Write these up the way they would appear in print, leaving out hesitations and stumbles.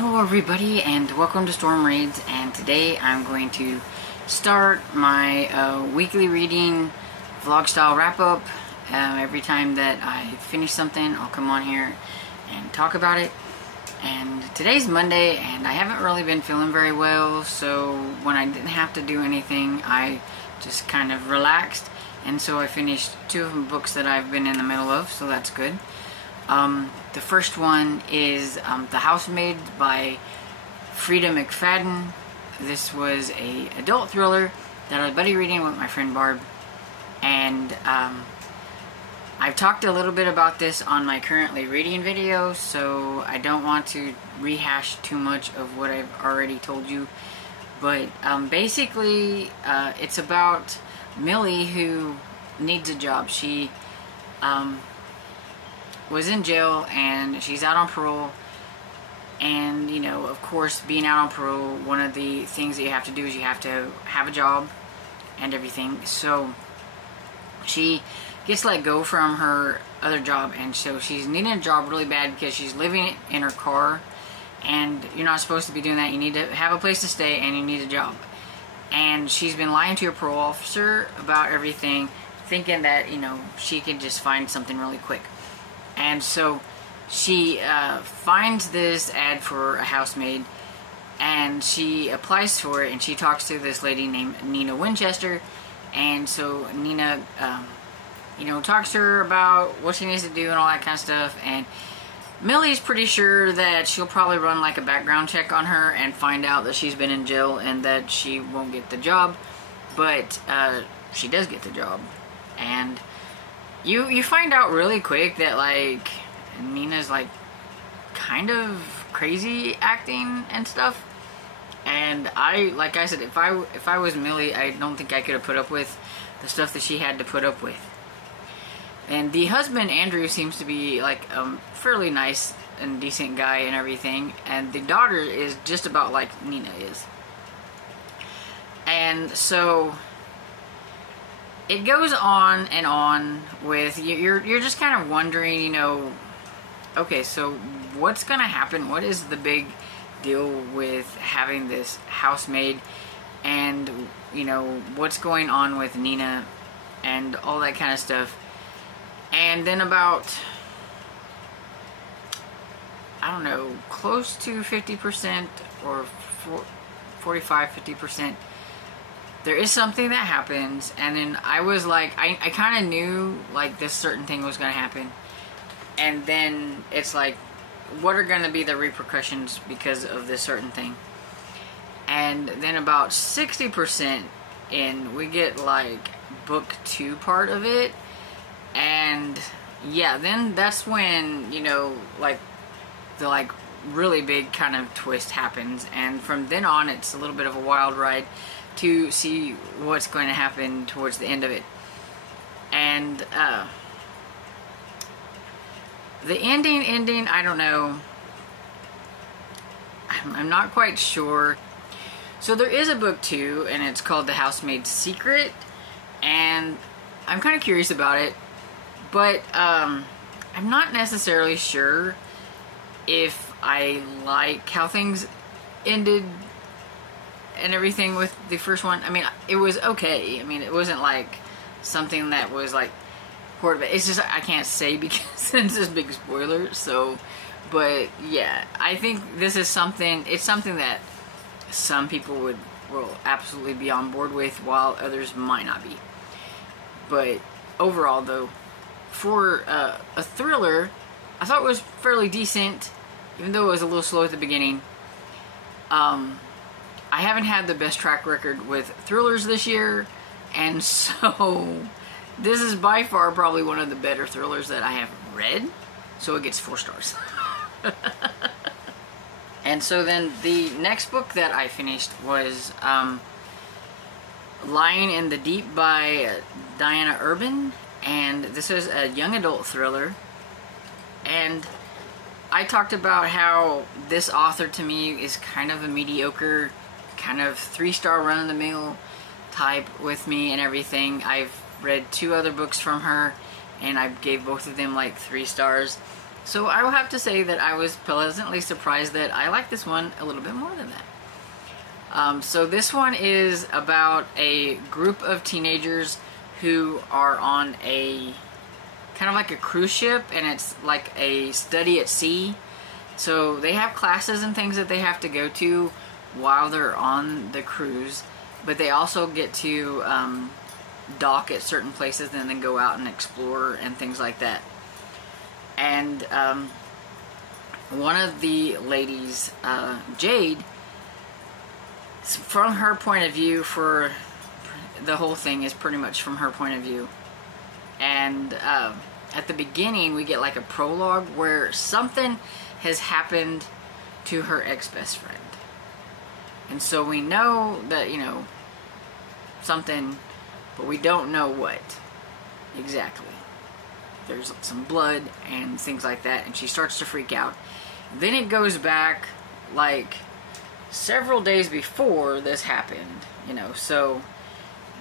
Hello everybody and welcome to Storm Reads, and today I'm going to start my weekly reading vlog style wrap up. Every time that I finish something I'll come on here and talk about it. And today's Monday and I haven't really been feeling very well, so when I didn't have to do anything I just kind of relaxed, and so I finished two of the books that I've been in the middle of, so that's good. The first one is The Housemaid by Frida McFadden. This was a adult thriller that I was buddy reading with my friend Barb, and I've talked a little bit about this on my currently reading video, so I don't want to rehash too much of what I've already told you. But basically it's about Millie, who needs a job. She was in jail and she's out on parole, and you know, of course, being out on parole, one of the things that you have to do is you have to have a job and everything. So she gets let go from her other job, and so she's needing a job really bad because she's living in her car, and you're not supposed to be doing that. You need to have a place to stay and you need a job. And she's been lying to her parole officer about everything, thinking that, you know, she could just find something really quick. And so she finds this ad for a housemaid, and she applies for it, and she talks to this lady named Nina Winchester. And so Nina, you know, talks to her about what she needs to do and all that kind of stuff. And Millie's pretty sure that she'll probably run like a background check on her and find out that she's been in jail and that she won't get the job. But she does get the job. And you find out really quick that, like, Nina's, like, kind of crazy acting and stuff. And like I said, if I was Millie, I don't think I could have put up with the stuff that she had to put up with. And the husband, Andrew, seems to be, like, a fairly nice and decent guy and everything. And the daughter is just about like Nina is. And so it goes on and on with, you're just kind of wondering, you know, okay, so what's gonna happen? What is the big deal with having this housemaid? And, you know, what's going on with Nina and all that kind of stuff. And then about, I don't know, close to 50% or 45-50%, there is something that happens, and then I was like, I kind of knew, like, this certain thing was going to happen. And then it's like, what are going to be the repercussions because of this certain thing? And then about 60% in, we get, like, book 2 part of it. And, yeah, then that's when, you know, like, the, like, really big kind of twist happens. And from then on, it's a little bit of a wild ride to see what's going to happen towards the end of it. And the ending, I don't know. I'm not quite sure. So there is a book 2, and it's called The Housemaid's Secret, and I'm kind of curious about it, but I'm not necessarily sure if I like how things ended and everything with the first one. I mean, it was okay. I mean, it wasn't like something that was like horrible. It's just, I can't say because it's this big spoiler. So, but yeah, I think this is something, it's something that some people will absolutely be on board with, while others might not be. But overall though, for a thriller, I thought it was fairly decent, even though it was a little slow at the beginning. I haven't had the best track record with thrillers this year, and so this is by far probably one of the better thrillers that I have read, so it gets 4 stars. And so then the next book that I finished was Lying in the Deep by Diana Urban, and this is a young adult thriller. And I talked about how this author to me is kind of a mediocre, kind of 3-star run-of-the-mill type with me and everything. I've read 2 other books from her, and I gave both of them like 3 stars. So I will have to say that I was pleasantly surprised that I like this one a little bit more than that. So this one is about a group of teenagers who are on a kind of like a cruise ship, and it's like a study at sea. So they have classes and things that they have to go to while they're on the cruise, but they also get to dock at certain places and then go out and explore and things like that. And one of the ladies, Jade, from her point of view, for the whole thing is pretty much from her point of view. And at the beginning we get like a prologue where something has happened to her ex-best friend. And so we know that, you know, something, but we don't know what exactly. There's some blood and things like that, and she starts to freak out. Then it goes back like several days before this happened, you know, so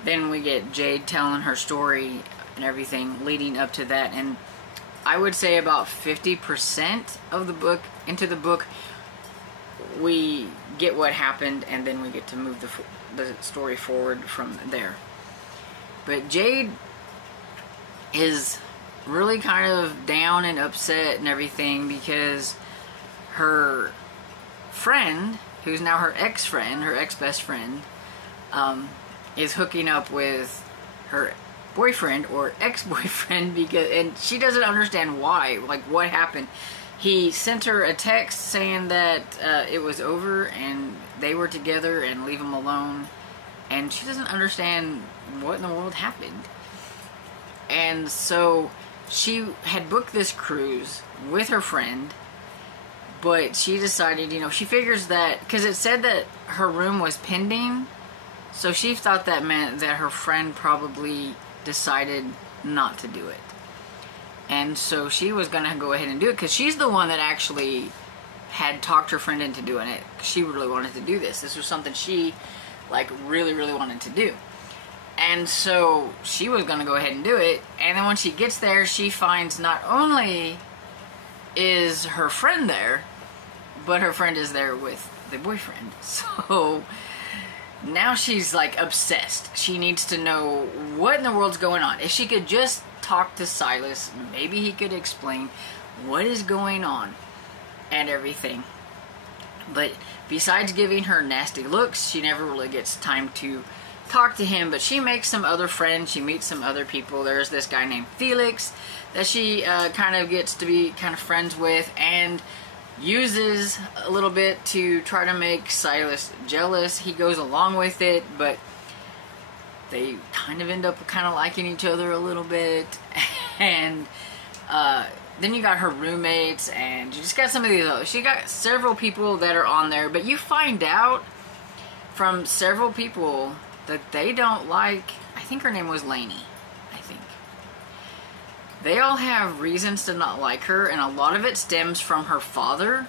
then we get Jade telling her story and everything leading up to that. And I would say about 50% of the book, into the book, we get what happened, and then we get to move the story forward from there. But Jade is really kind of down and upset and everything because her friend, who's now her ex-friend, her ex-best friend, is hooking up with her boyfriend or ex-boyfriend, and she doesn't understand why, like what happened. He sent her a text saying that it was over and they were together and leave him alone, and she doesn't understand what in the world happened. And so she had booked this cruise with her friend, but she decided, you know, she figures that, because it said that her room was pending, so she thought that meant that her friend probably decided not to do it. And so she was going to go ahead and do it, because she's the one that actually had talked her friend into doing it. She really wanted to do this. This was something she, like, really, really wanted to do. And so she was going to go ahead and do it. And then when she gets there, she finds not only is her friend there, but her friend is there with the boyfriend. So now she's like obsessed. She needs to know what in the world's going on. If she could just talk to Silas, maybe he could explain what is going on and everything. But besides giving her nasty looks, she never really gets time to talk to him. But she makes some other friends. She meets some other people. There's this guy named Felix that she kind of gets to be kind of friends with, and uses a little bit to try to make Silas jealous. He goes along with it, but they kind of end up kind of liking each other a little bit. And then you got her roommates, and you just got some of these others. She got several people that are on there, but you find out from several people that they don't like, I think her name was Lainey, I think. They all have reasons to not like her, and a lot of it stems from her father.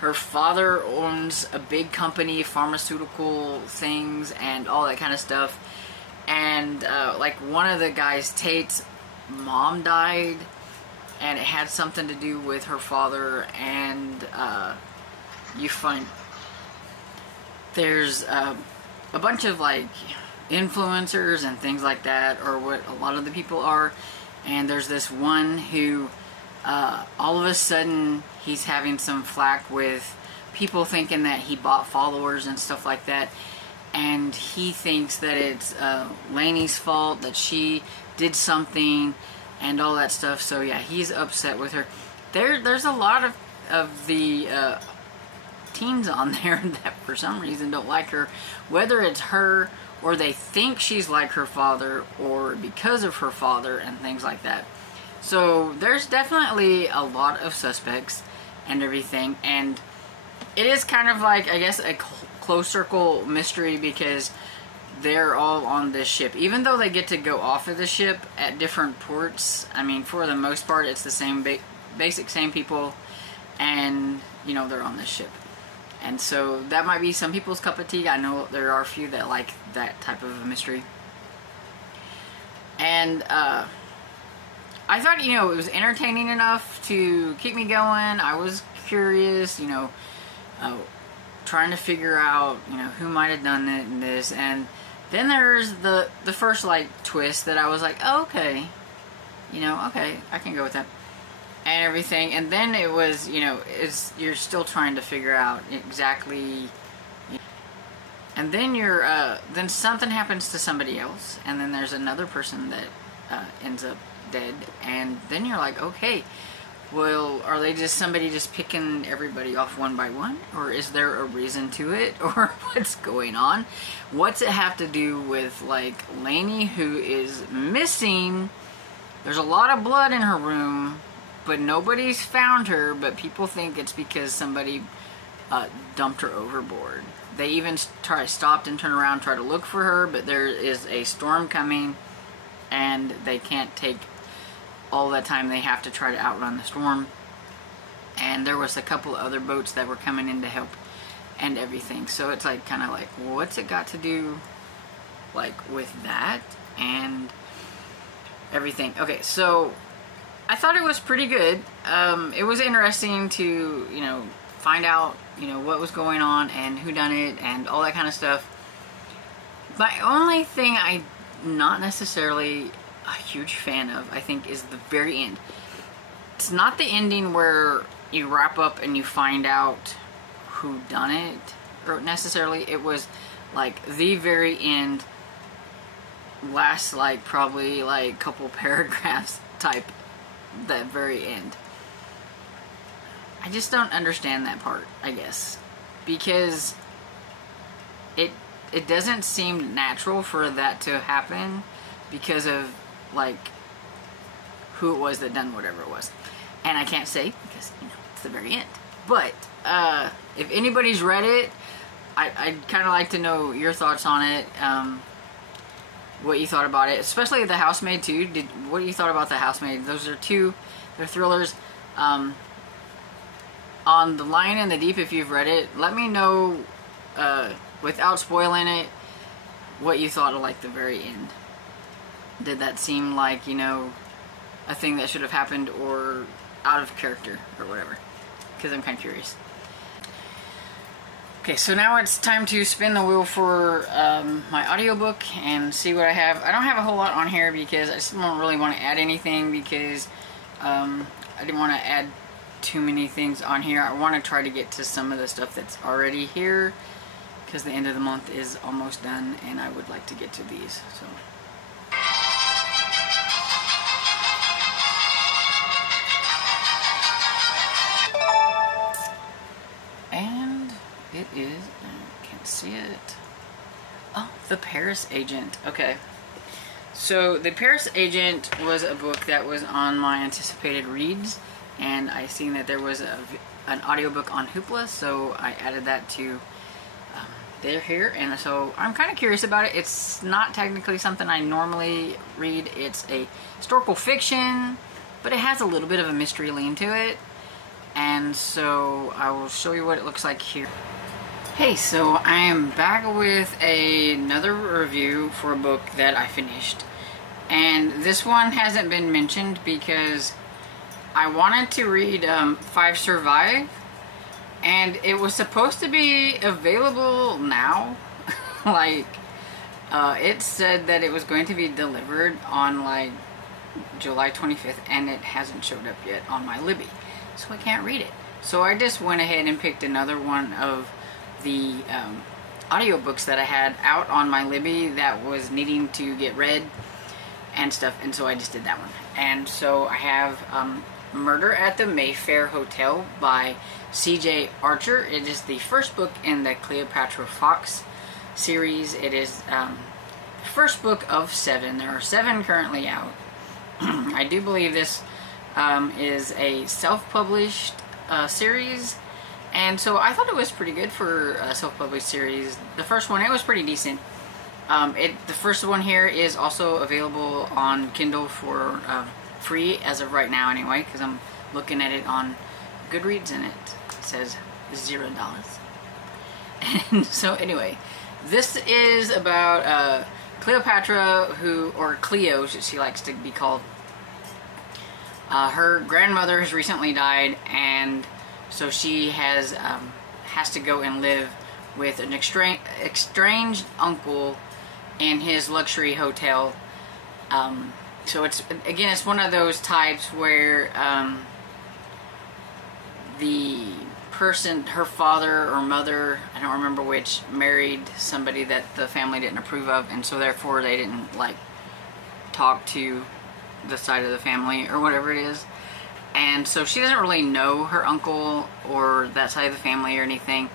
Her father owns a big company, pharmaceutical things, and all that kind of stuff. And like one of the guys, Tate's mom died, and it had something to do with her father. And you find there's a bunch of like influencers and things like that, or what a lot of the people are. And there's this one who all of a sudden he's having some flack with people thinking that he bought followers and stuff like that. And he thinks that it's Lainey's fault, that she did something and all that stuff. So yeah, he's upset with her. There's a lot of the teens on there that for some reason don't like her, whether it's her or they think she's like her father, or because of her father and things like that. So there's definitely a lot of suspects and everything, and it is kind of like, I guess, a close circle mystery, because they're all on this ship. Even though they get to go off of the ship at different ports, I mean, for the most part, it's the same basic same people, and, you know, they're on this ship. And so that might be some people's cup of tea. I know there are a few that like that type of a mystery. And I thought, you know, it was entertaining enough to keep me going. I was curious, you know, trying to figure out, you know, who might have done it in this. And then there's the first, like, twist that I was like, oh, okay. You know, okay, I can go with that. And everything. And then it was, you know, you're still trying to figure out exactly. And then then something happens to somebody else. And then there's another person that ends up dead. And then you're like, okay, well, are they just somebody just picking everybody off one by one? Or is there a reason to it? Or what's going on? What's it have to do with, like, Lainey, who is missing? There's a lot of blood in her room, but nobody's found her, but people think it's because somebody dumped her overboard. They even stopped and turned around, tried to look for her, but there is a storm coming, and they can't take all that time. They have to try to outrun the storm. And there was a couple other boats that were coming in to help and everything. So it's like, kind of like, what's it got to do, like, with that and everything? Okay, so I thought it was pretty good. It was interesting to, you know, find out, you know, what was going on and who done it and all that kind of stuff. My only thing I'm not necessarily a huge fan of, I think, is the very end. It's not the ending where you wrap up and you find out who done it, or necessarily. It was like the very end, last, like, probably like couple paragraphs type, that very end. I just don't understand that part, I guess, because it doesn't seem natural for that to happen because of, like, who it was that done whatever it was. And I can't say because, you know, it's the very end. But if anybody's read it, I'd kind of like to know your thoughts on it, what you thought about it, especially The Housemaid too. What you thought about The Housemaid? Those are they're thrillers. On The Lion in the Deep, if you've read it, let me know, without spoiling it, what you thought of, like, the very end. Did that seem like, you know, a thing that should have happened, or out of character, or whatever? Because I'm kind of curious. Okay, so now it's time to spin the wheel for my audiobook and see what I have. I don't have a whole lot on here because I just don't really want to add anything, because I didn't want to add too many things on here. I want to try to get to some of the stuff that's already here, because the end of the month is almost done and I would like to get to these. So and it is, I can't see it. Oh, The Paris Agent. Okay. So The Paris Agent was a book that was on my anticipated reads, and I seen that there was an audiobook on Hoopla, so I added that to there here, and so I'm kind of curious about it. It's not technically something I normally read. It's a historical fiction, but it has a little bit of a mystery lean to it, and so I will show you what it looks like here. Hey, so I am back with another review for a book that I finished, and this one hasn't been mentioned because I wanted to read 5 Survive, and it was supposed to be available now. Like, it said that it was going to be delivered on, like, July 25th, and it hasn't showed up yet on my Libby, so I can't read it. So I just went ahead and picked another one of the audiobooks that I had out on my Libby that was needing to get read and stuff, and so I just did that one. And so I have Murder at the Mayfair Hotel by C.J. Archer. It is the first book in the Cleopatra Fox series. It is the first book of 7. There are 7 currently out. I do believe this is a self-published series, and so I thought it was pretty good for a self-published series. The first one, it was pretty decent. The first one here is also available on Kindle for free as of right now anyway, because I'm looking at it on Goodreads and it says $0. And so anyway, this is about Cleopatra, or Cleo, she likes to be called. Her grandmother has recently died, and so she has to go and live with an estranged uncle in his luxury hotel. So it's one of those types where the person, her father or mother, I don't remember which, married somebody that the family didn't approve of, and so therefore they didn't like talk to the side of the family or whatever it is. And so she doesn't really know her uncle or that side of the family or anything.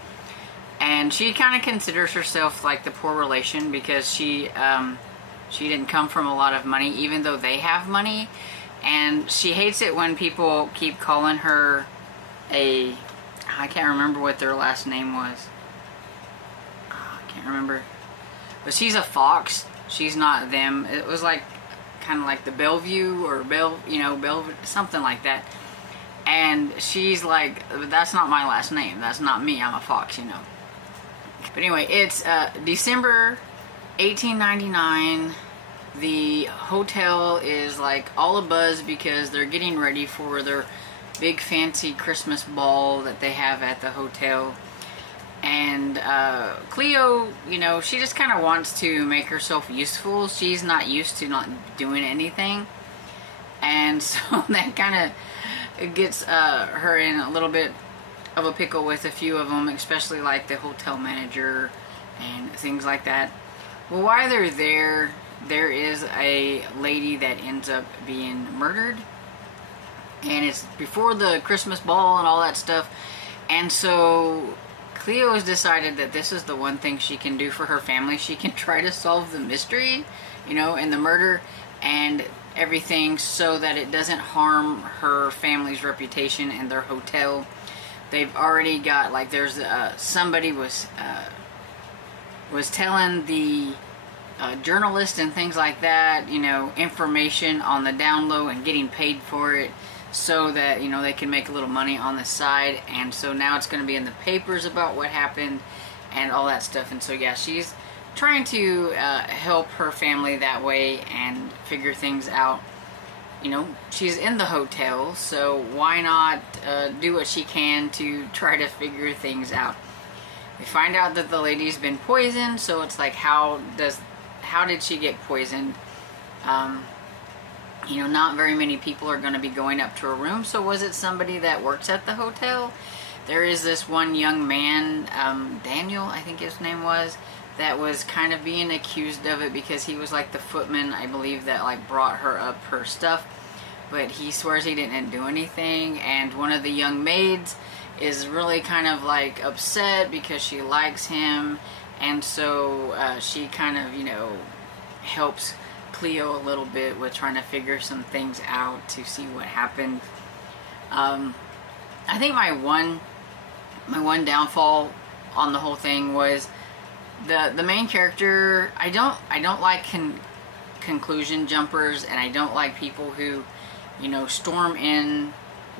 And she kind of considers herself like the poor relation because she didn't come from a lot of money, even though they have money. And she hates it when people keep calling her I can't remember what their last name was. I can't remember. But she's a fox. She's not them. It was like kind of like the Bellevue or Bellevue, something like that. And she's like, that's not my last name. That's not me. I'm a fox, you know. But anyway, it's December 1899. The hotel is like all abuzz because they're getting ready for their big fancy Christmas ball that they have at the hotel. And Cleo, you know, she just kind of wants to make herself useful. She's not used to not doing anything. And so that kind of gets her in a little bit of a pickle with a few of them, especially like the hotel manager and things like that. Well, while they're there, there is a lady that ends up being murdered. And it's before the Christmas ball and all that stuff. And so Cleo has decided that this is the one thing she can do for her family. She can try to solve the mystery, you know, and the murder and everything so that it doesn't harm her family's reputation and their hotel. They've already got, like, there's somebody was telling the journalist and things like that, you know, information on the down low and getting paid for it, so that, you know, they can make a little money on the side. And so now it's going to be in the papers about what happened and all that stuff. And so yeah, she's trying to help her family that way and figure things out. You know, she's in the hotel, so why not do what she can to try to figure things out. They find out that the lady's been poisoned, so it's like, how did she get poisoned? You know, not very many people are going to be going up to her room, so was it somebody that works at the hotel? There is this one young man, Daniel, I think his name was, that was kind of being accused of it because he was like the footman, I believe, that like brought her up her stuff, but he swears he didn't do anything. And one of the young maids is really kind of like upset because she likes him, and so she kind of, you know, helps Cleo a little bit with trying to figure some things out to see what happened. I think my one downfall on the whole thing was the main character. I don't like conclusion jumpers, and I don't like people who, you know, storm in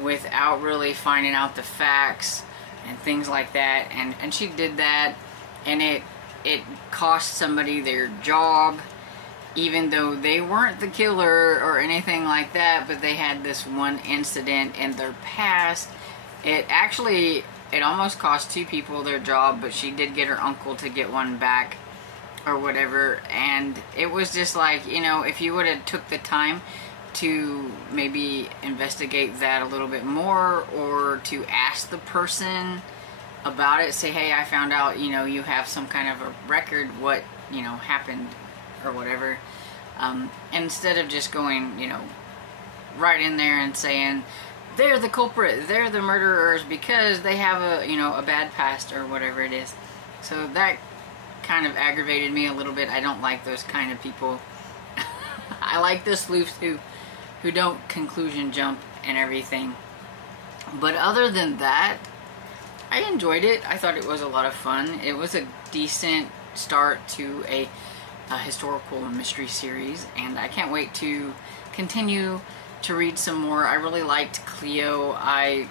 without really finding out the facts and things like that. And she did that, and it cost somebody their job, even though they weren't the killer or anything like that, but they had this one incident in their past. It almost cost two people their job, but she did get her uncle to get one back or whatever. And it was just like, you know, if you would have took the time to maybe investigate that a little bit more, or to ask the person about it, say, hey, I found out, you know, you have some kind of a record, what, you know, happened or whatever, instead of just going, you know, right in there and saying they're the culprit, they're the murderers because they have a, you know, a bad past or whatever it is. So that kind of aggravated me a little bit. I don't like those kind of people. I like the sleuths who don't conclusion jump and everything. But other than that, I enjoyed it. I thought it was a lot of fun. It was a decent start to a historical mystery series, and I can't wait to continue to read some more. I really liked Cleo. I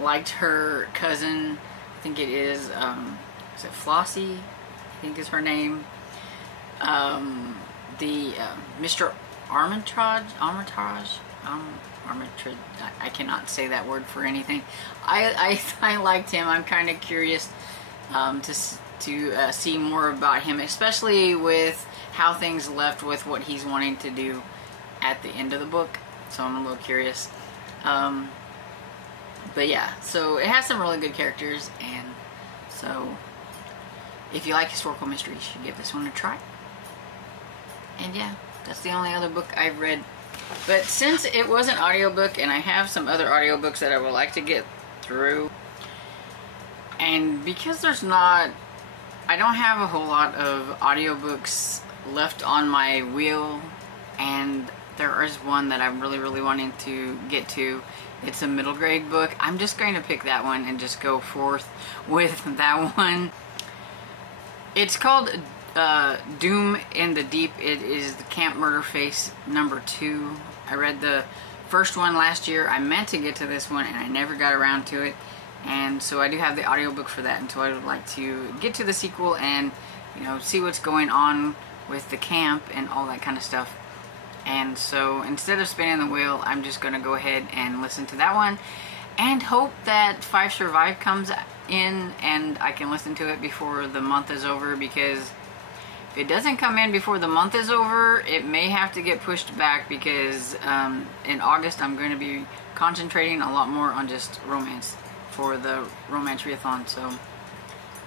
liked her cousin. I think it is it Flossie? I think is her name. Mr. Armitage. I cannot say that word for anything. I liked him. I'm kind of curious to see more about him, especially with how things left with what he's wanting to do at the end of the book. So I'm a little curious. But yeah, so it has some really good characters, and so if you like historical mysteries, you should give this one a try. And yeah, that's the only other book I've read. But since it was an audiobook, and I have some other audiobooks that I would like to get through, and because I don't have a whole lot of audiobooks left on my wheel, and there is one that I'm really wanting to get to. It's a middle grade book. I'm just going to pick that one and just go forth with that one. It's called Doom in the Deep. It is the Camp Murder Face #2. I read the first one last year. I meant to get to this one and I never got around to it. And so I do have the audiobook for that, and so I would like to get to the sequel and, you know, see what's going on with the camp and all that kind of stuff. And so instead of spinning the wheel, I'm just going to go ahead and listen to that one and hope that 5 Survive comes in and I can listen to it before the month is over, because if it doesn't come in before the month is over, it may have to get pushed back, because in August I'm going to be concentrating a lot more on just romance for the Romance Readathon, so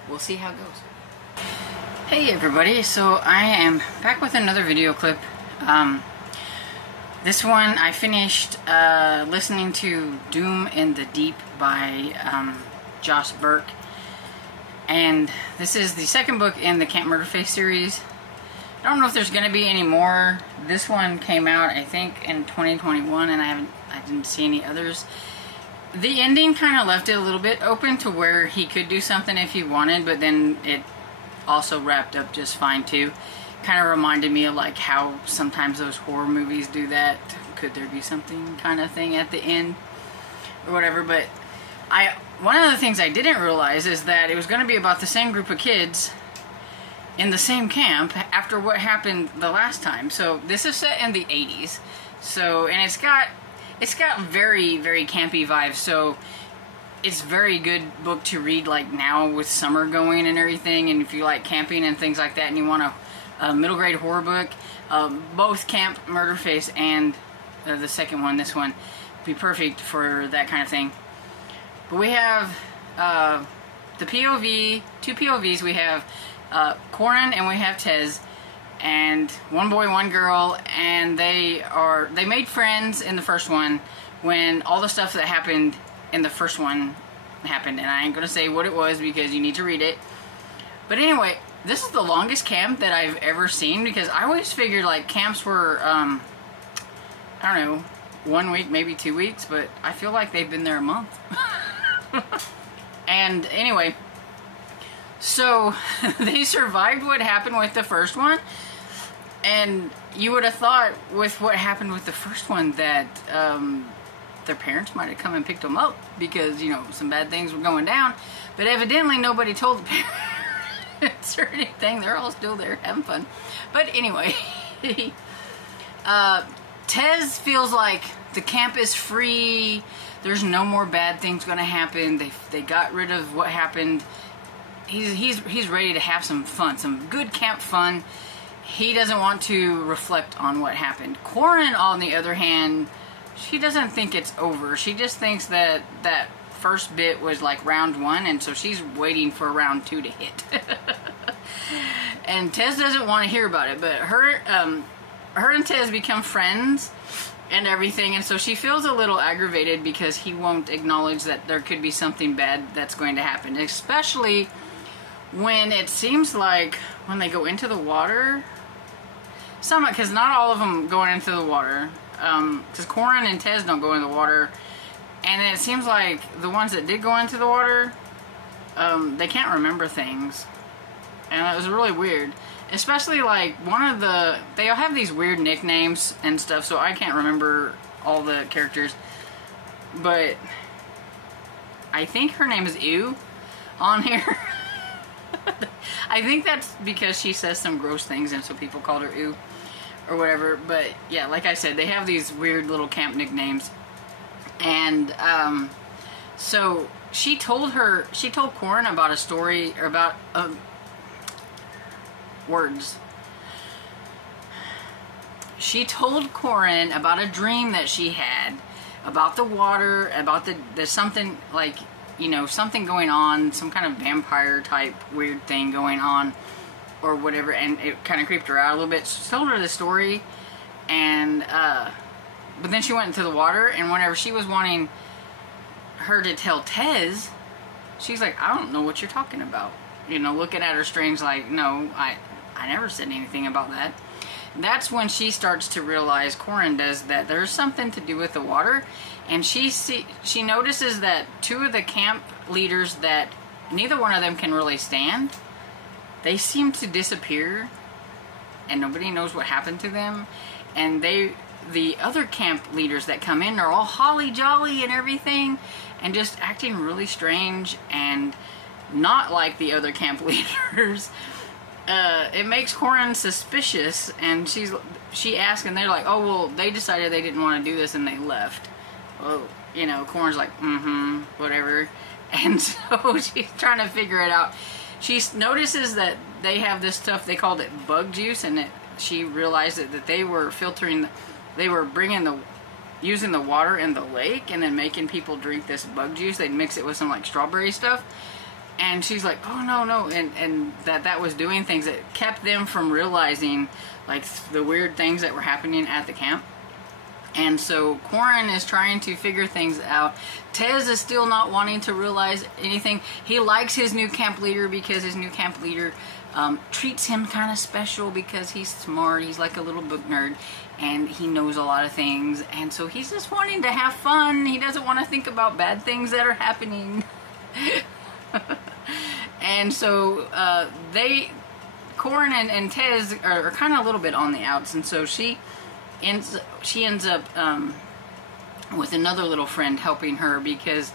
we'll see how it goes. Hey everybody, so I am back with another video clip. This one I finished listening to Doom in the Deep by Josh Burke, and this is the second book in the Camp Murder Face series. I don't know if there's going to be any more. This one came out, I think, in 2021, and I didn't see any others. The ending kind of left it a little bit open to where he could do something if he wanted, but then it also wrapped up just fine too. Kind of reminded me of like how sometimes those horror movies do that. Could there be something kind of thing at the end or whatever? But one of the things I didn't realize is that it was going to be about the same group of kids in the same camp after what happened the last time. So this is set in the 80s. So, and it's got very campy vibes. So it's a very good book to read like now with summer going and everything, and if you like camping and things like that and you want a middle grade horror book, both Camp Murder Face and the second one, this one, be perfect for that kind of thing. But we have the POV, two POVs. We have Corin and we have Tez, and one boy, one girl, and they made friends in the first one when all the stuff that happened in the first one happened, and I ain't gonna say what it was because you need to read it. But anyway, this is the longest camp that I've ever seen, because I always figured like camps were I don't know, 1 week, maybe 2 weeks, but I feel like they've been there a month. And anyway, so they survived what happened with the first one, and you would have thought with what happened with the first one that their parents might have come and picked them up, because, you know, some bad things were going down, but evidently nobody told the parents or anything. They're all still there having fun. But anyway, Tez feels like the camp is free. There's no more bad things going to happen. They got rid of what happened. He's ready to have some fun, some good camp fun. He doesn't want to reflect on what happened. Corin, on the other hand, she doesn't think it's over. She just thinks that that first bit was like round 1, and so she's waiting for round 2 to hit. And Tez doesn't want to hear about it, but her and Tez become friends and everything, and so she feels a little aggravated because he won't acknowledge that there could be something bad that's going to happen, especially when it seems like when they go into the water, because not all of them going into the water, because Corin and Tez don't go in the water, and it seems like the ones that did go into the water, they can't remember things, and it was really weird. Especially like they all have these weird nicknames and stuff, so I can't remember all the characters, but I think her name is Ew on here. I think that's because she says some gross things, and so people called her Ew. or whatever. But yeah, like I said, they have these weird little camp nicknames. And so she told Corin about a story, or about words. She told Corin about a dream that she had about the water, about there's something like, you know, something going on, some kind of vampire type weird thing going on or whatever, and it kind of creeped her out a little bit. She told her the story, and but then she went into the water, and whenever she was wanting her to tell Tez, she's like, I don't know what you're talking about. You know, looking at her strange like, no, I never said anything about that. That's when she starts to realize, Corin does, that there's something to do with the water. And she notices that two of the camp leaders that neither one of them can really stand, they seem to disappear, and nobody knows what happened to them. And the other camp leaders that come in are all holly jolly and everything, and just acting really strange and not like the other camp leaders. It makes Corin suspicious, and she asks, and they're like, oh, well, they decided they didn't want to do this and they left. Well, you know, Corin's like, whatever. And so she's trying to figure it out. She notices that they have this stuff, they called it bug juice, and she realized that they were using the water in the lake and then making people drink this bug juice. They'd mix it with some like strawberry stuff. And she's like, oh, no. And that was doing things that kept them from realizing, like, the weird things that were happening at the camp. And so Corin is trying to figure things out. Tez is still not wanting to realize anything. He likes his new camp leader because his new camp leader treats him kind of special because he's smart. He's like a little book nerd, and he knows a lot of things. And so he's just wanting to have fun. He doesn't want to think about bad things that are happening. And so Corin and Tez are kind of a little bit on the outs, and so she ends up with another little friend helping her, because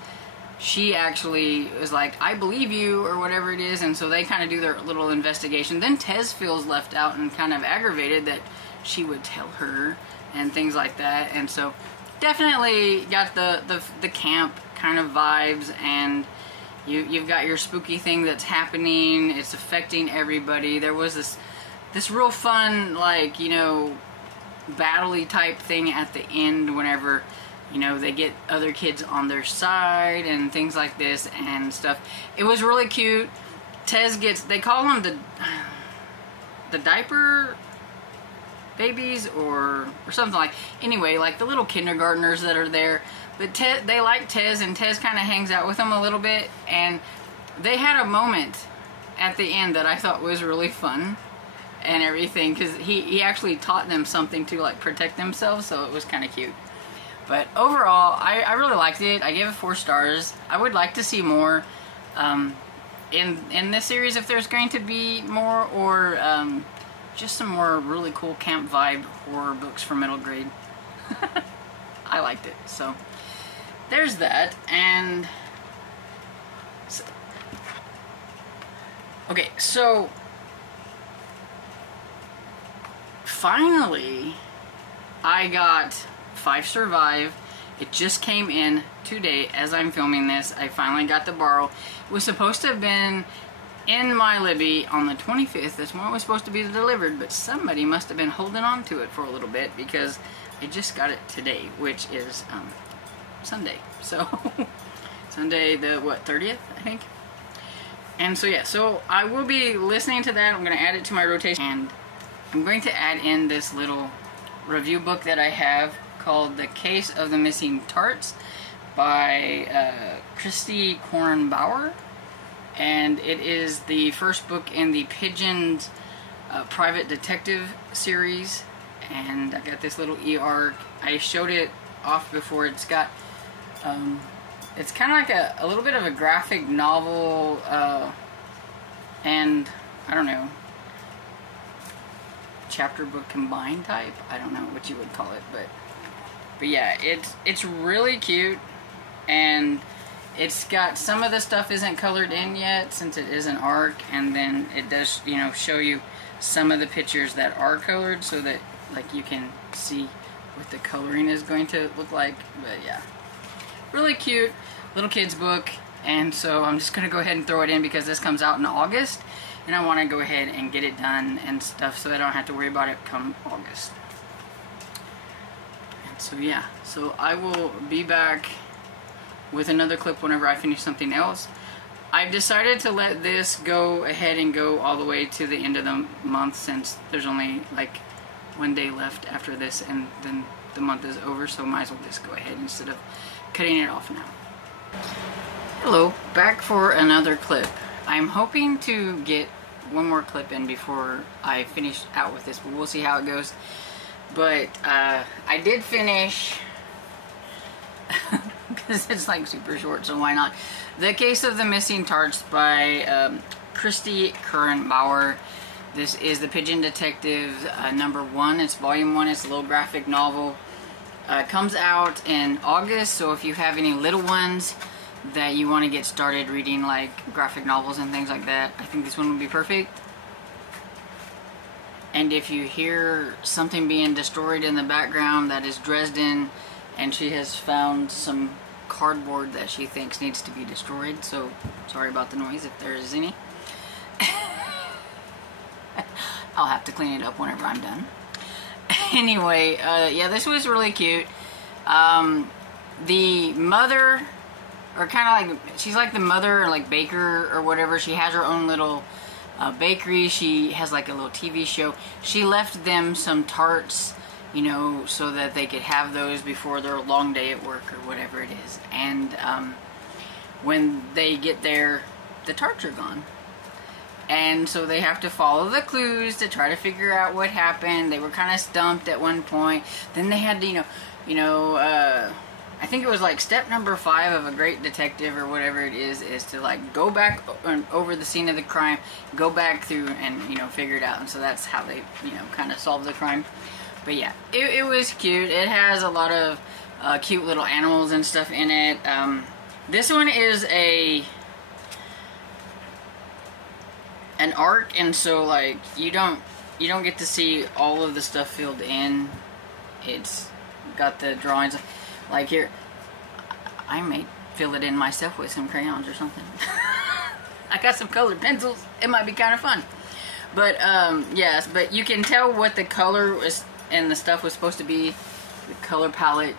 she actually is like, I believe you, or whatever it is. And so they kind of do their little investigation. Then Tez feels left out and kind of aggravated that she would tell her and things like that. And so definitely got the camp kind of vibes, and you've got your spooky thing that's happening. It's affecting everybody. There was this real fun, like, you know, battle-y type thing at the end whenever, you know, they get other kids on their side and things like this and stuff. It was really cute. Tez they call them the diaper babies or something like, anyway, like the little kindergartners that are there. But they like Tez, and Tez kind of hangs out with them a little bit. And they had a moment at the end that I thought was really fun and everything, because he actually taught them something to, like, protect themselves, so it was kind of cute. But overall, I really liked it. I gave it 4 stars. I would like to see more in this series, if there's going to be more, or just some more really cool camp vibe horror books for middle grade. I liked it, so there's that. And okay, so finally I got 5 Survive. It just came in today as I'm filming this. I finally got to borrow. It was supposed to have been in my Libby on the 25th. That's when it was supposed to be delivered, but somebody must have been holding on to it for a little bit, because I just got it today, which is Sunday. So Sunday the 30th, I think. And so yeah, so I will be listening to that. I'm going to add it to my rotation, and I'm going to add in this little review book that I have called The Case of the Missing Tarts by Christy Kornbauer. And it is the first book in the Pigeons private detective series. And I got this little e-arc. I showed it off before. It's got, it's kind of like a little bit of a graphic novel, and I don't know, chapter book combined type. I don't know what you would call it, but yeah, it's really cute, and it's got, some of the stuff isn't colored in yet since it is an arc, and then it does, you know, show you some of the pictures that are colored, so that like you can see what the coloring is going to look like. But yeah, really cute little kids book. And so I'm just gonna go ahead and throw it in because this comes out in August, and I want to go ahead and get it done and stuff so that I don't have to worry about it come August. And so yeah, so I will be back with another clip whenever I finish something else. I've decided to let this go ahead and go all the way to the end of the month, since there's only like 1 day left after this and then the month is over, so might as well just go ahead instead of cutting it off now. Hello, back for another clip. I'm hoping to get one more clip in before I finish out with this, but we'll see how it goes. But I did finish because it's like super short, so why not? The Case of the Missing Tarts by Christy Curran-Bauer. This is the Pigeon Detective #1. It's volume 1. It's a little graphic novel. Comes out in August, so if you have any little ones that you want to get started reading, like graphic novels and things like that, I think this one would be perfect. And if you hear something being destroyed in the background, that is Dresden, and she has found some cardboard that she thinks needs to be destroyed, so sorry about the noise if there is any. I'll have to clean it up whenever I'm done. Anyway, yeah, this was really cute. The mother, or kind of like, she's like the mother or like baker or whatever. She has her own little bakery. She has like a little TV show. She left them some tarts, you know, so that they could have those before their long day at work or whatever it is. And when they get there, the tarts are gone. And so they have to follow the clues to try to figure out what happened. They were kind of stumped at one point. Then they had to, I think it was like step number 5 of a great detective or whatever it is to like go back over the scene of the crime, go back through and, figure it out. And so that's how they, kind of solve the crime. But yeah, it was cute. It has a lot of cute little animals and stuff in it. This one is an arc, and so like you don't get to see all of the stuff filled in. It's got the drawings like here. I may fill it in myself with some crayons or something. I got some colored pencils. It might be kind of fun. But yes, but you can tell what the color was and the stuff was supposed to be. The color palette.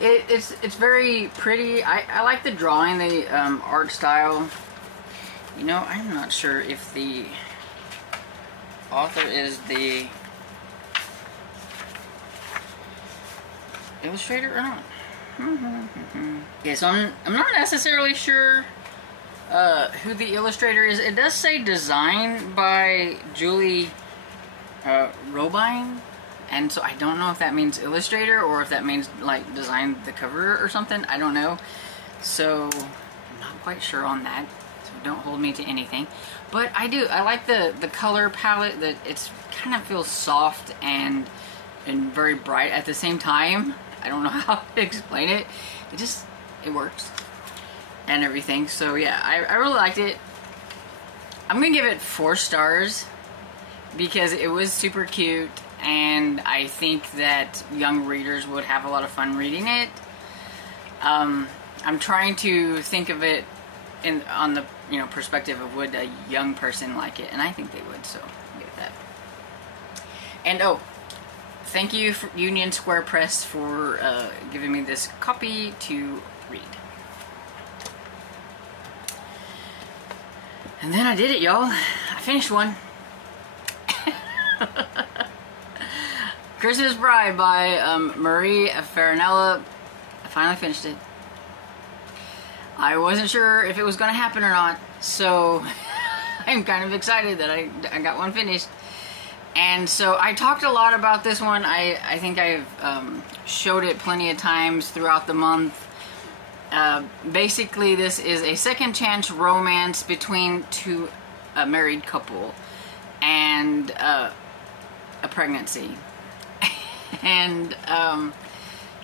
It's very pretty. I like the drawing, the art style. I'm not sure if the author is the illustrator or not. Okay, so I'm not necessarily sure who the illustrator is. It does say designed by Julie Robine, and so I don't know if that means illustrator or if that means like designed the cover or something. I don't know. So I'm not quite sure on that. Don't hold me to anything, but I like the color palette. That it's kind of feels soft and very bright at the same time. I don't know how to explain it. It works and everything. So yeah, I really liked it. I'm gonna give it 4 stars because it was super cute, and I think that young readers would have a lot of fun reading it. I'm trying to think of it on the perspective of would a young person like it, and I think they would, so I'll give it that. And thank you for Union Square Press for giving me this copy to read. And then I did it, y'all. I finished one. Christmas Bride by Marie Farinella. I finally finished it. I wasn't sure if it was going to happen or not, so I'm kind of excited that I got one finished. And so I talked a lot about this one. I think I've showed it plenty of times throughout the month. Basically, this is a second chance romance between a married couple and a pregnancy. And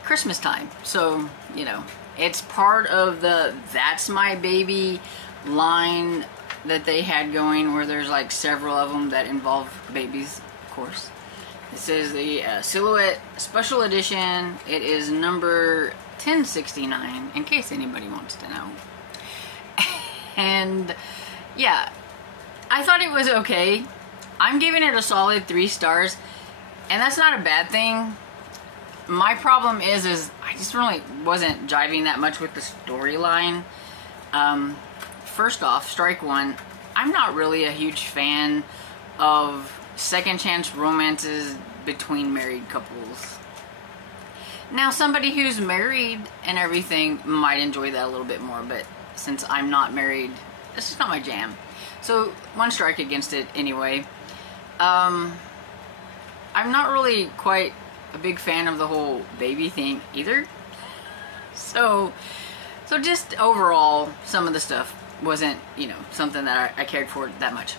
Christmas time, so, it's part of the That's My Baby line that they had going, where there's like several of them that involve babies, of course. This is the Silhouette Special Edition. It is number 1069, in case anybody wants to know. And yeah, I thought it was okay. I'm giving it a solid 3 stars, and that's not a bad thing. My problem is I just really wasn't jiving that much with the storyline. First off, strike one, I'm not really a huge fan of second chance romances between married couples. Now, somebody who's married and everything might enjoy that a little bit more, but since I'm not married, this is not my jam. So, 1 strike against it anyway. I'm not really quite a big fan of the whole baby thing either. So just overall, some of the stuff wasn't, you know, something that I cared for that much.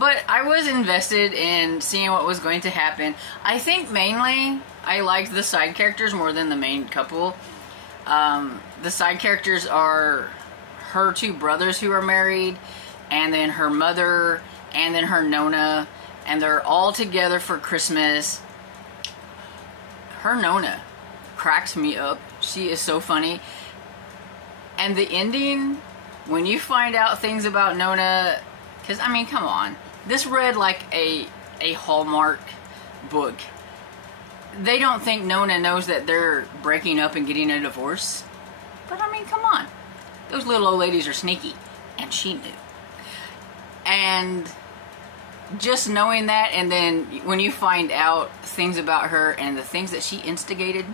But I was invested in seeing what was going to happen. I think mainly I liked the side characters more than the main couple. The side characters are her 2 brothers who are married, and then her mother, and then her Nona, and they're all together for Christmas. Her Nona cracks me up. She is so funny. And the ending, when you find out things about Nona, because, I mean, come on. This read like a Hallmark book. They don't think Nona knows that they're breaking up and getting a divorce. But, I mean, come on. Those little old ladies are sneaky. And she knew. And just knowing that, and then when you find out things about her and the things that she instigated,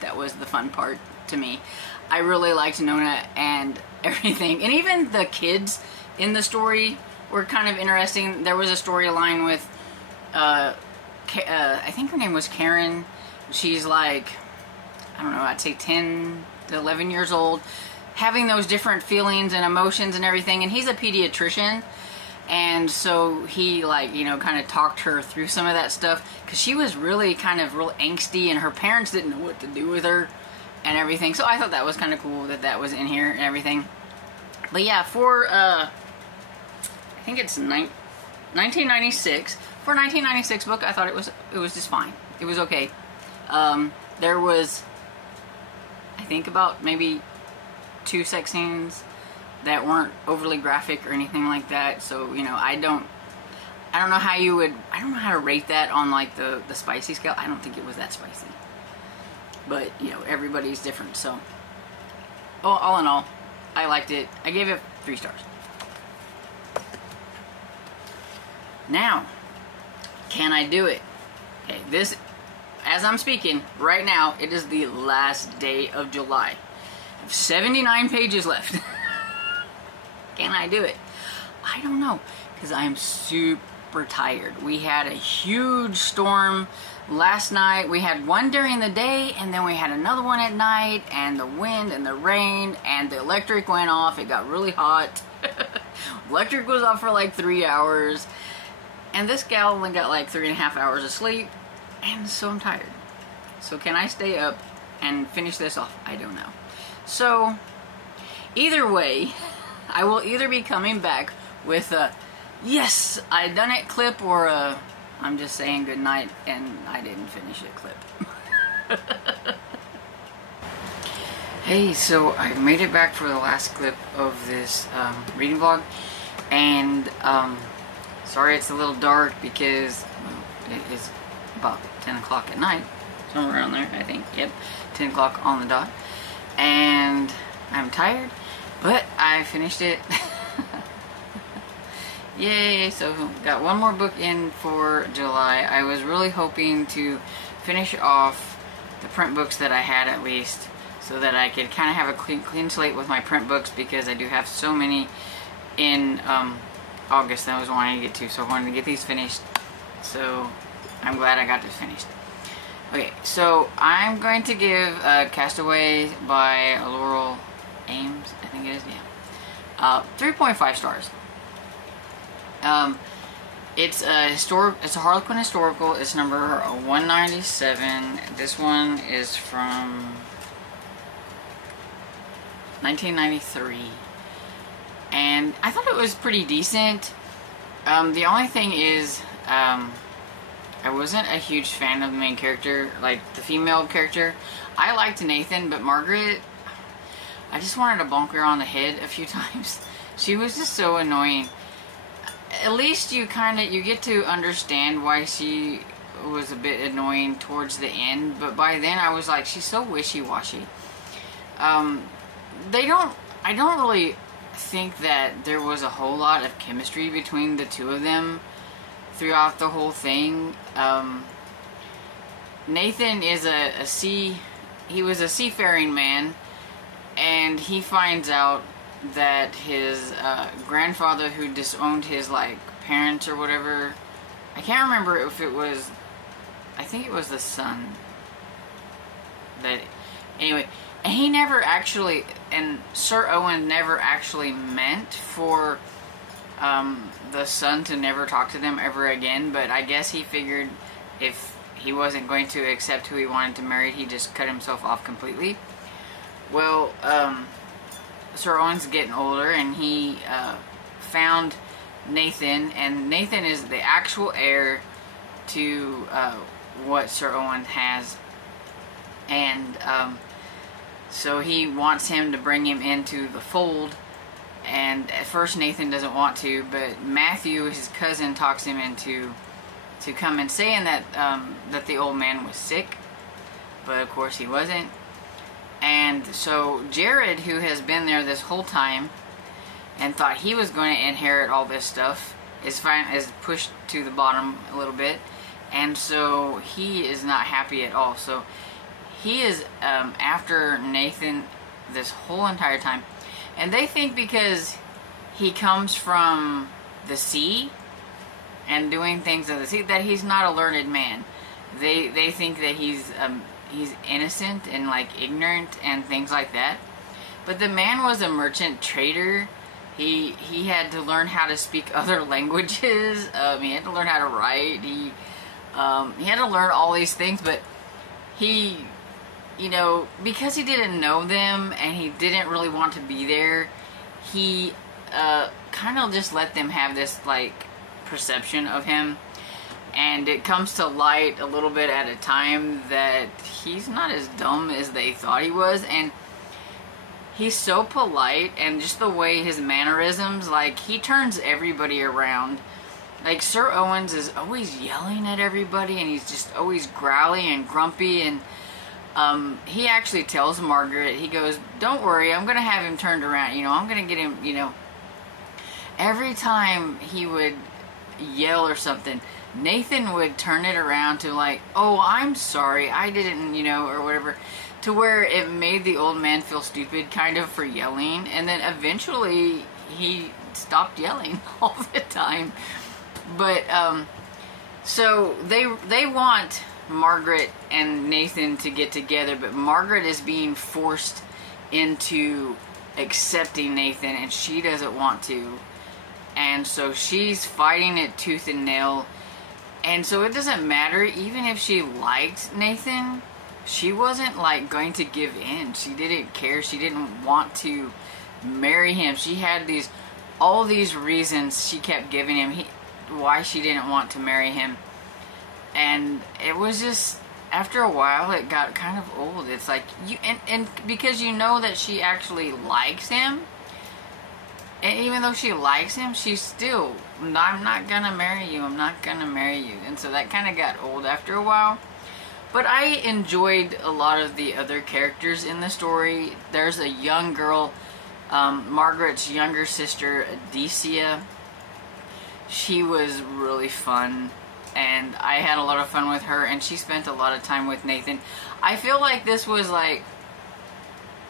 that was the fun part to me. I really liked Nona and everything. And even the kids in the story were kind of interesting. There was a storyline with, I think her name was Karen. She's like, I don't know, I'd say 10 to 11 years old, having those different feelings and emotions and everything. And he's a pediatrician. And so he, like, you know, kind of talked her through some of that stuff, because she was really kind of real angsty, and her parents didn't know what to do with her and everything. So I thought that was kind of cool that that was in here and everything. But yeah, for, I think it's 1996. For a 1996 book, I thought it was just fine. It was okay. There was, I think, about maybe 2 sex scenes that weren't overly graphic or anything like that. So, you know, I don't know how you would, I don't know how to rate that on, like, the spicy scale. I don't think it was that spicy. But, you know, everybody's different, so. All in all, I liked it. I gave it 3 stars. Now, can I do it? Okay, this, as I'm speaking, right now, it is the last day of July. I have 79 pages left. Can I do it? I don't know, because I am super tired. We had a huge storm last night. We had one during the day, and then we had another one at night, and the wind and the rain, and the electric went off. It got really hot. Electric was off for like 3 hours, and this gal only got like 3.5 hours of sleep, and so I'm tired. So can I stay up and finish this off? I don't know. So either way, I will either be coming back with a yes, I done it clip, or a I'm just saying goodnight and I didn't finish it clip. Hey, so I made it back for the last clip of this reading vlog, and sorry it's a little dark because, well, it is about 10 o'clock at night, somewhere around there, I think. Yep, 10 o'clock on the dot, and I'm tired. But I finished it. Yay! So got one more book in for July. I was really hoping to finish off the print books that I had, at least, so that I could kind of have a clean slate with my print books, because I do have so many in August that I was wanting to get to. So I wanted to get these finished. So I'm glad I got this finished. Okay, so I'm going to give Castaway by Laurel Ames, I think it is, yeah. 3.5 stars. It's a Harlequin historical. It's number 197. This one is from 1993, and I thought it was pretty decent. The only thing is, I I wasn't a huge fan of the main character, like the female character. I liked Nathan, but Margaret, I just wanted to bonk her on the head a few times. She was just so annoying. At least you get to understand why she was a bit annoying towards the end, but by then I was like, she's so wishy-washy. I don't really think that there was a whole lot of chemistry between the two of them throughout the whole thing. Nathan is he was a seafaring man, and he finds out that his grandfather, who disowned his like parents or whatever, I can't remember if it was, I think it was the son that, anyway, and he never actually, and Sir Owen never actually meant for the son to never talk to them ever again, but I guess he figured if he wasn't going to accept who he wanted to marry, he just cut himself off completely. Well, Sir Owen's getting older, and he found Nathan, and Nathan is the actual heir to what Sir Owen has, and so he wants him to bring him into the fold. And at first Nathan doesn't want to, but Matthew, his cousin, talks him into come and saying that that the old man was sick, but of course he wasn't. And so Jared, who has been there this whole time and thought he was going to inherit all this stuff, is pushed to the bottom a little bit, and so he is not happy at all. So he is after Nathan this whole entire time. And they think because he comes from the sea and doing things of the sea that he's not a learned man. They think that he's innocent and like ignorant and things like that. But the man was a merchant trader. He had to learn how to speak other languages. He had to learn how to write. He had to learn all these things, but he, you know, because he didn't know them and he didn't really want to be there, he kind of just let them have this like perception of him, and it comes to light a little bit at a time that he's not as dumb as they thought he was, and he's so polite, and just the way his mannerisms, like he turns everybody around. Like Sir Owens is always yelling at everybody, and he's just always growly and grumpy, and he actually tells Margaret, he goes, don't worry, I'm going to have him turned around, you know, I'm going to get him, you know. Every time he would yell or something, Nathan would turn it around to like, oh, I'm sorry, I didn't, you know, or whatever, to where it made the old man feel stupid kind of for yelling, and then eventually he stopped yelling all the time. But, so they want Margaret and Nathan to get together, but Margaret is being forced into accepting Nathan, and she doesn't want to, and so she's fighting it tooth and nail. And so it doesn't matter, even if she liked Nathan, she wasn't like going to give in. She didn't care. She didn't want to marry him. She had all these reasons she kept giving him why she didn't want to marry him. And it was just, after a while, it got kind of old. It's like, and because you know that she actually likes him, and even though she likes him, she's still, I'm not gonna marry you, I'm not gonna marry you. And so that kind of got old after a while. But I enjoyed a lot of the other characters in the story. There's a young girl, Margaret's younger sister, Adicia. She was really fun, and I had a lot of fun with her, and she spent a lot of time with Nathan. I feel like this was like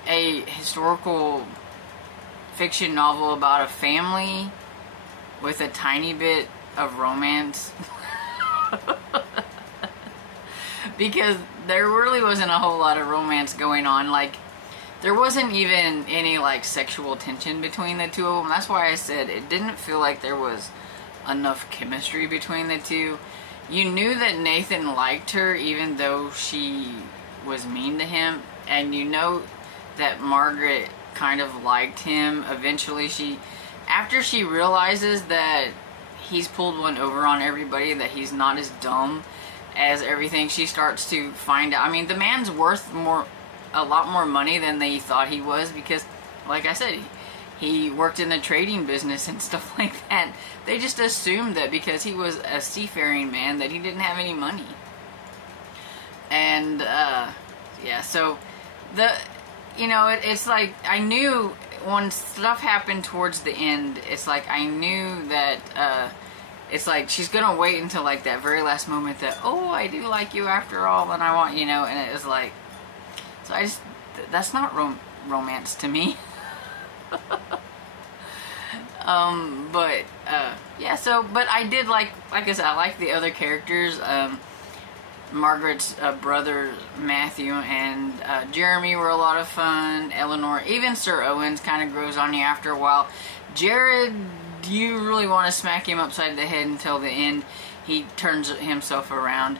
a historical fiction novel about a family with a tiny bit of romance. Because there really wasn't a whole lot of romance going on. Like, there wasn't even any like sexual tension between the two of them. That's why I said it didn't feel like there was enough chemistry between the two. You knew that Nathan liked her even though she was mean to him, and you know that Margaret kind of liked him. Eventually after she realizes that he's pulled one over on everybody, that he's not as dumb as everything she starts to find out. I mean, the man's worth a lot more money than they thought he was, because, like I said, he worked in the trading business and stuff like that. They just assumed that because he was a seafaring man that he didn't have any money. And, yeah, so, it's like, I knew when stuff happened towards the end, it's like, I knew that, it's like, she's gonna wait until, like, that very last moment that, oh, I do like you after all, and I want, and it was like, so that's not romance to me. Yeah, so, but I did like I said, I like the other characters. Margaret's brother Matthew and Jeremy were a lot of fun. Eleanor, even Sir Owens kind of grows on you after a while. Jared, you really want to smack him upside the head until the end. He turns himself around.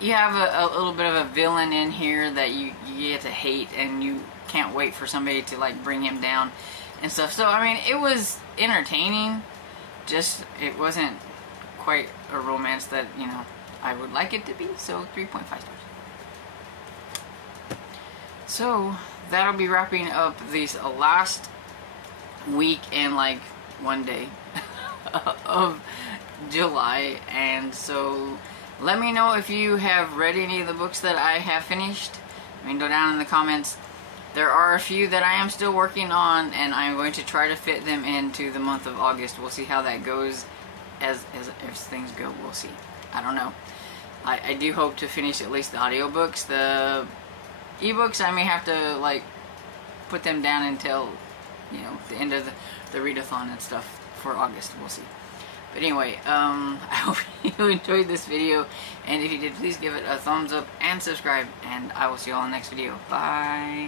You have a little bit of a villain in here that you get to hate, and you can't wait for somebody to, like, bring him down and stuff. So, I mean, it was entertaining, just it wasn't quite a romance that, I would like it to be. So 3.5 stars. So that'll be wrapping up this last week and like one day of July. And so let me know if you have read any of the books that I have finished. I mean, go down in the comments. There are a few that I am still working on, and I'm going to try to fit them into the month of August. We'll see how that goes as things go. We'll see. I don't know. I do hope to finish at least the audiobooks. The ebooks, I may have to, like, put them down until, the end of the readathon and stuff for August. We'll see. But anyway, I hope you enjoyed this video, and if you did, please give it a thumbs up and subscribe, and I will see you all in the next video. Bye!